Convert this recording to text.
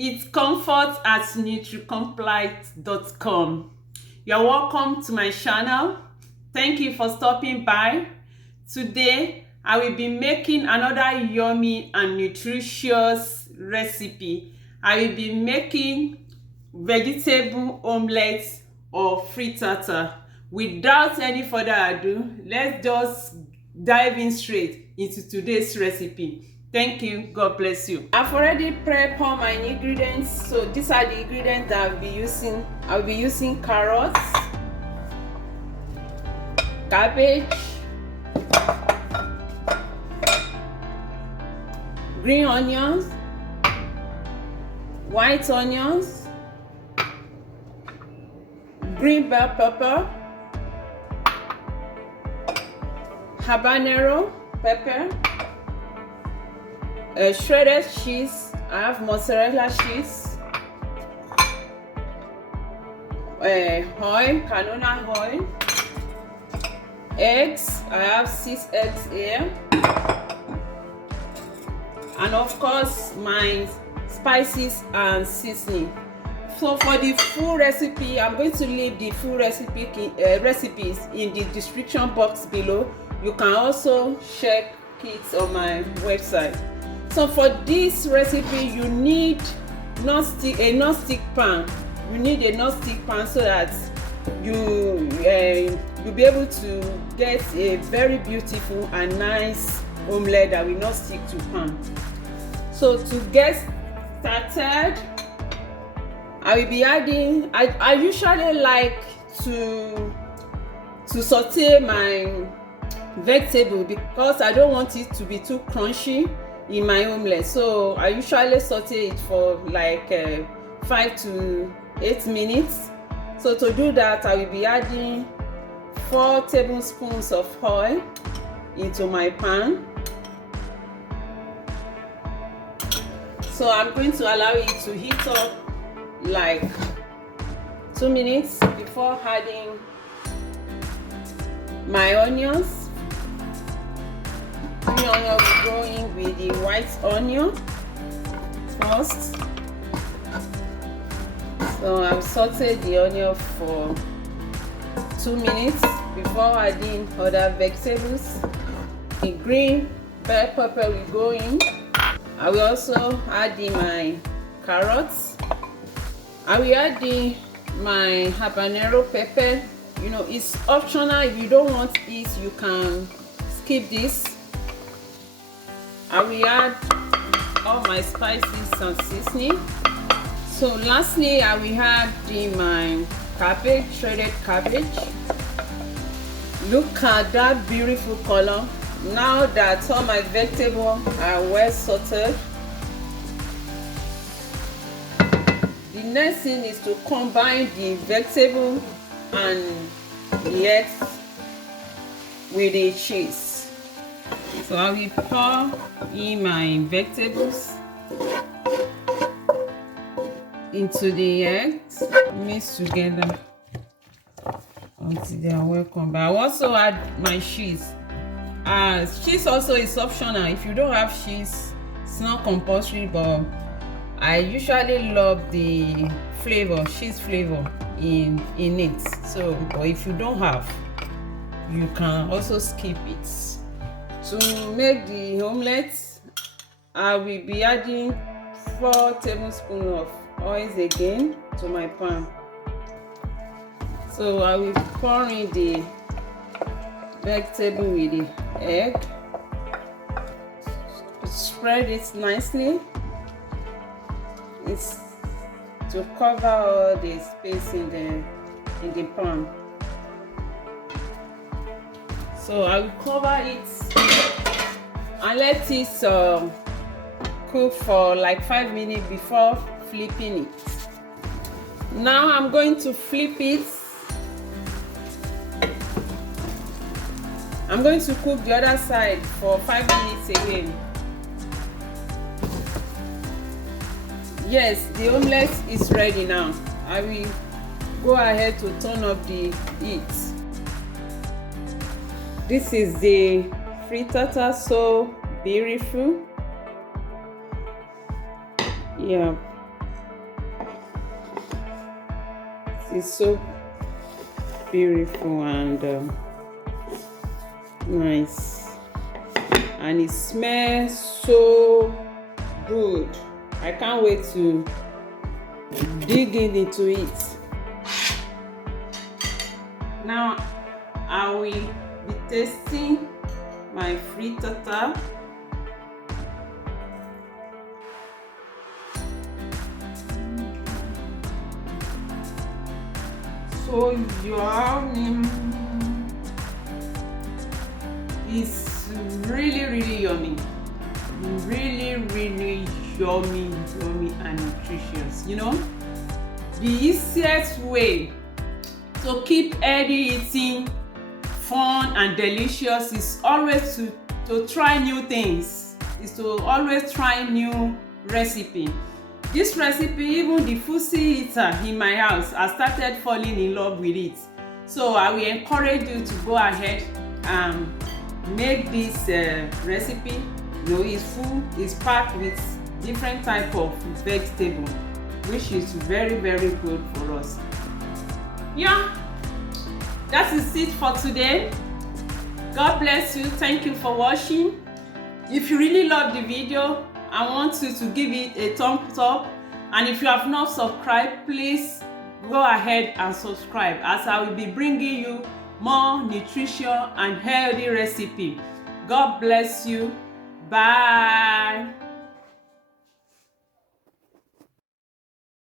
It's comfort at nutricompliant.com. You're welcome to my channel. Thank you for stopping by. Today, I will be making another yummy and nutritious recipe. I will be making vegetable omelette or frittata. Without any further ado, let's just dive in straight into today's recipe. Thank you. God bless you. I've already prepped all my ingredients. So these are the ingredients that I'll be using. I'll be using carrots, cabbage, green onions, white onions, green bell pepper, habanero pepper, shredded cheese. I have mozzarella cheese, oil, canola oil, eggs. I have 6 eggs here, and of course my spices and seasoning. So for the full recipe, I'm going to leave the full recipes in the description box below. You can also check it on my website. So for this recipe, you need a non-stick pan. You need a non-stick pan so that you'll be able to get a very beautiful and nice omelette that will not stick to pan. So to get started, I will be adding. I usually like to saute my vegetable because I don't want it to be too crunchy in my omelette. So I usually saute it for like 5 to 8 minutes. So to do that, I will be adding 4 tablespoons of oil into my pan. So I'm going to allow it to heat up like 2 minutes before adding my onions. Green onion will go in with the white onion first. So I'll saute the onion for 2 minutes before adding other vegetables. The green bell pepper will go in. I will also add in my carrots. I will add in my habanero pepper. You know, it's optional. If you don't want it, you can skip this. I will add all my spices and seasoning. So lastly, I will add in my cabbage, shredded cabbage. Look at that beautiful color. Now that all my vegetables are well sauteed, the next thing is to combine the vegetable and the eggs with the cheese. So I will pour in my vegetables into the eggs, mix together until they are well combined. I will also add my cheese. Cheese also is optional. If you don't have cheese, it's not compulsory, but I usually love the flavor, cheese flavor in it. So, but if you don't have, you can also skip it. To make the omelette, I will be adding 4 tablespoons of oil again to my pan. So I will pour in the vegetable with the egg, spread it nicely. It's to cover all the space in the pan. So I will cover it and let it cook for like 5 minutes before flipping it. Now I'm going to flip it. I'm going to cook the other side for 5 minutes again. Yes, the omelette is ready now. I will go ahead to turn up the heat. This is the frittata, so beautiful. Yeah, It's so beautiful and nice, and it smells so good. I can't wait to dig into it. Now I will be tasting my frittata. So yummy. It's really yummy. Really yummy and nutritious. You know, the easiest way to keep healthy eating fun and delicious is always to try new things, is to always try new recipe. This recipe, even the fussy eater in my house has started falling in love with it. So I will encourage you to go ahead and make this recipe. You know, it's full, it's packed with different type of vegetable, which is very good for us. Yeah, that is it for today. God bless you. Thank you for watching. If you really love the video, I want you to give it a thumbs up, and if you have not subscribed, please go ahead and subscribe, as I will be bringing you more nutrition and healthy recipe. God bless you. Bye.